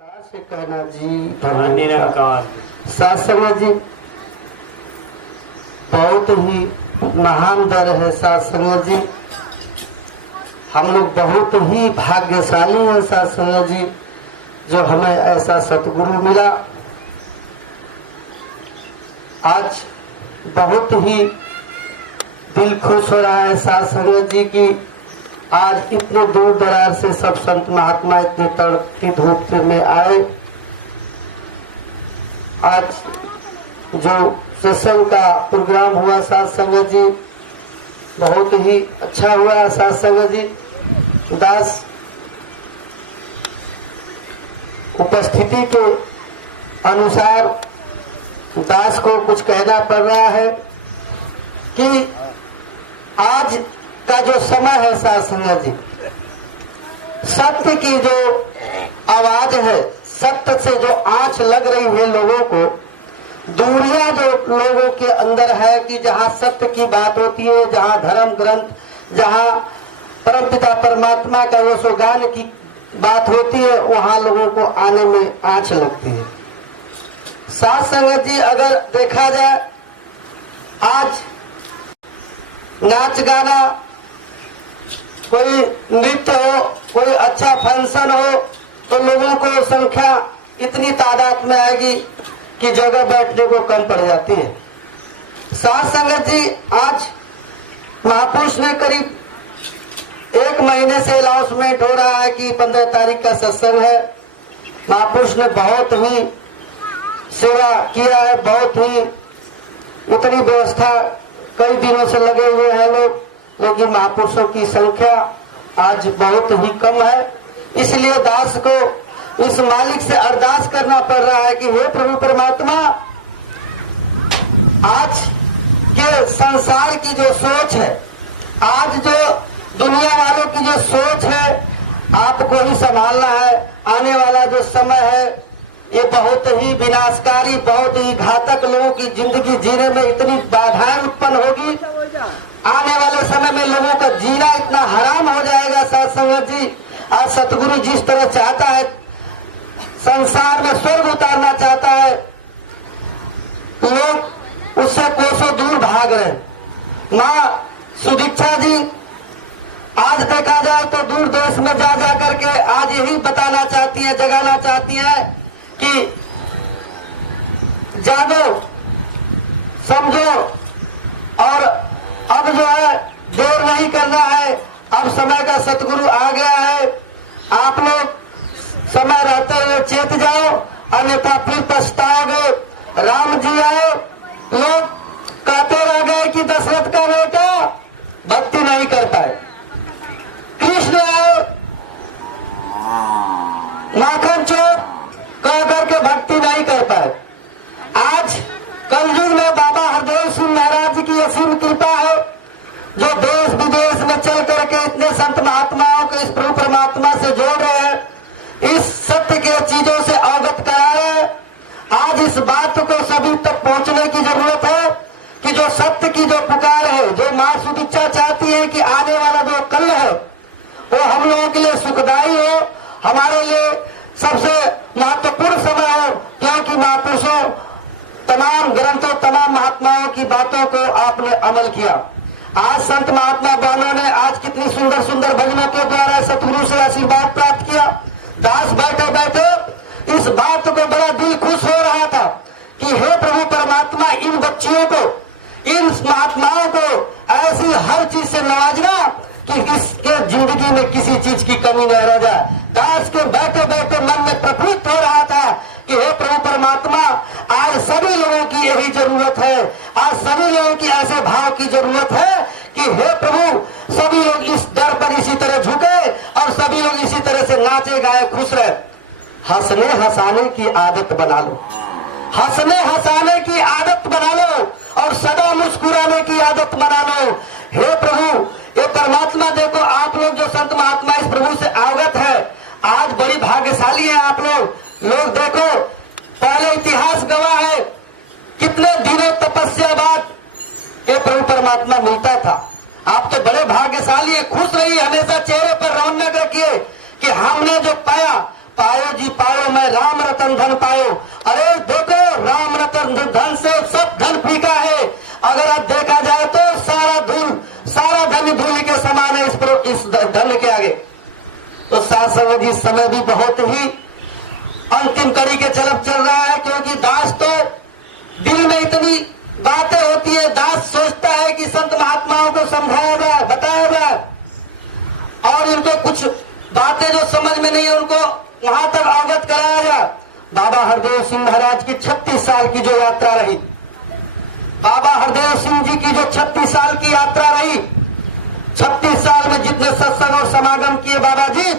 कहाँ से कहना जी निरंकार साथ संगत जी, बहुत ही महान दर है साथ संगत जी। हम लोग बहुत ही भाग्यशाली हैं साथ संगत जी, जो हमें ऐसा सतगुरु मिला। आज बहुत ही दिल खुश हो रहा है साथ संगत जी की आज इतने दूर दरार से सब संत महात्मा इतने तड़पती धूप में आए। आज जो सत्संग का प्रोग्राम हुआ साथ संगत जी, बहुत ही अच्छा हुआ साथ संगत जी। दास उपस्थिति के अनुसार दास को कुछ कहना पड़ रहा है कि आज का जो समय है साथ संगत जी, सत्य की जो आवाज है, सत्य से जो आंच लग रही है लोगों को, दूरियां जो लोगों के अंदर है कि जहां सत्य की बात होती है, जहां धर्म ग्रंथ, जहां परमपिता परमात्मा का वो सुगान की बात होती है, वहां लोगों को आने में आंच लगती है। साथ संगत जी, अगर देखा जाए आज नाच गाना, कोई नृत्य हो, कोई अच्छा फंक्शन हो, तो लोगों को संख्या इतनी तादाद में आएगी कि जगह बैठने को कम पड़ जाती है। साथ संगत जी, आज महापुरुष ने करीब 1 महीने से अनाउंसमेंट हो रहा है कि 15 तारीख का सत्संग है। महापुरुष ने बहुत ही सेवा किया है, बहुत ही उतनी व्यवस्था कई दिनों से लगे हुए हैं लोग, लेकिन महापुरुषों की संख्या आज बहुत ही कम है। इसलिए दास को इस मालिक से अरदास करना पड़ रहा है कि हे प्रभु परमात्मा, आज के संसार की जो सोच है, आज जो दुनिया वालों की जो सोच है, आपको ही संभालना है। आने वाला जो समय है ये बहुत ही विनाशकारी, बहुत ही घातक, लोगों की जिंदगी जीने में इतनी बाधाएं उत्पन्न होगी। आने वाले समय में लोगों का जीना इतना हराम हो जाएगा साथ संगत जी। आज सतगुरु जिस तरह चाहता है, संसार में स्वर्ग उतारना चाहता है, लोग उससे कोसों दूर भाग रहे। माँ सुदीक्षा जी आज देखा जाए तो दूर देश में जा जा करके आज यही बताना चाहती है, जगाना चाहती है कि जागो, समझो, और अब जो है देर नहीं करना है। अब समय का सतगुरु आ गया है। आप लोग समय रहते हुए चेत जाओ, अन्यथा फिर पछताओगे। राम जी आए, लोग कहते रह गए कि दशरथ का बेटा भक्ति नहीं कर पाए। कृष्ण आए, माखन चोर कह करके भक्ति नहीं कर पाए। आज कलयुग में बाबा हरदेव सिंह महाराज की असीम कृपा है, जो देश विदेश में चल करके इतने संत महात्माओं को इस प्रभु परमात्मा से जोड़ रहे हैं, इस सत्य के चीजों से अवगत करा रहे हैं। आज इस बात को सभी तक पहुंचने की जरूरत है कि जो सत्य की जो पुकार है, जो माँ सुदीक्षा चाहती है कि आने वाला जो कल है वो हम लोगों के लिए सुखदायी हो, हमारे लिए सबसे महत्वपूर्ण समय हो, क्योंकि महापुरुषों तमाम ग्रंथों, तमाम महात्माओं की बातों को आपने अमल किया। आज संत महात्मा बहनों ने आज कितनी सुंदर सुंदर भजनों के द्वारा सतगुरु से आशीर्वाद प्राप्त किया। दास बैठे बैठे इस बात को बड़ा दिल खुश हो रहा था कि हे प्रभु परमात्मा, इन बच्चियों को, इन महात्माओं को ऐसी हर चीज से नवाजना कि इसके जिंदगी में किसी चीज की कमी न रह जाए। दास के बैठे बैठे मन में प्रफुल्लित हो रहा था कि हे प्रभु परमात्मा, आज सभी लोगों की यही जरूरत है। आज सभी लोगों की ऐसे भाव की जरूरत है कि हे प्रभु, सभी लोग इस दर पर इसी तरह झुके और सभी लोग इसी तरह से नाचे गाए खुश रहे। हंसने हंसाने की आदत बना लो, हंसने हंसाने की आदत बना लो और सदा मुस्कुराने की आदत बना लो। हे प्रभु, ये परमात्मा देखो, आप लोग जो संत महात्मा इस प्रभु से अवगत है, आज बड़ी भाग्यशाली है आप लोग। लोग देखो, पहले इतिहास गवाह है, कितने दिनों तपस्या बाद ये प्रभु परमात्मा मिलता था। आप तो बड़े भाग्यशाली है, खुश रहिए, हमेशा चेहरे पर रौनक रखिए कि हमने जो पाया, पायो जी पायो, मैं जी समय भी बहुत ही अंतिम कड़ी के तरफ चल रहा है, क्योंकि दास तो दिल में इतनी बातें होती है, दास सोचता है कि संत महात्माओं को समझाया जाए, बताया जाए, और इनको कुछ बातें जो समझ में नहीं है उनको वहां तक अवगत कराया जाए। बाबा हरदेव सिंह महाराज की 36 साल की जो यात्रा रही, बाबा हरदेव सिंह जी की जो 36 साल की यात्रा रही, 36 साल में जितने सत्संग और समागम किए बाबा जी,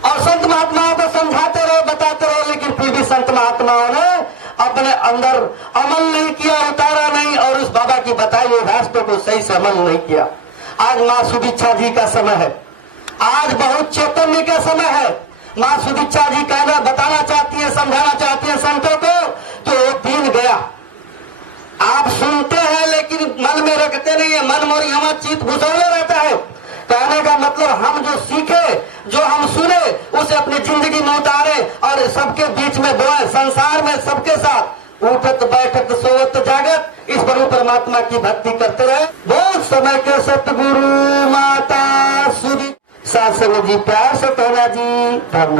और संत महात्माओं को समझाते रहे, बताते रहे, लेकिन फिर भी संत महात्माओं ने अपने अंदर अमल नहीं किया, उतारा नहीं, और उस बाबा की बताई हुई रास्तों को सही से अमल नहीं किया। आज माँ सुदीक्षा जी का समय है, आज बहुत चैतन्य का समय है। माँ सुदीक्षा जी कहना बताना चाहती है, समझाना चाहती है संतों को, तो एक दिन गया, आप सुनते हैं लेकिन मन में रखते नहीं है, मन मोरी हमारा चित्त भूसौले रहता है। कहने का मतलब हम जो सीखे, जो हम सुने, उसे अपनी जिंदगी में उतारे और सबके बीच में बोए, संसार में सबके साथ उठत बैठत सोवत जागत इस प्रभु परमात्मा की भक्ति करते रहे। बहुत समय के सतगुरु माता सुदी सासंग जी, प्यार से कहना जी, धर्म।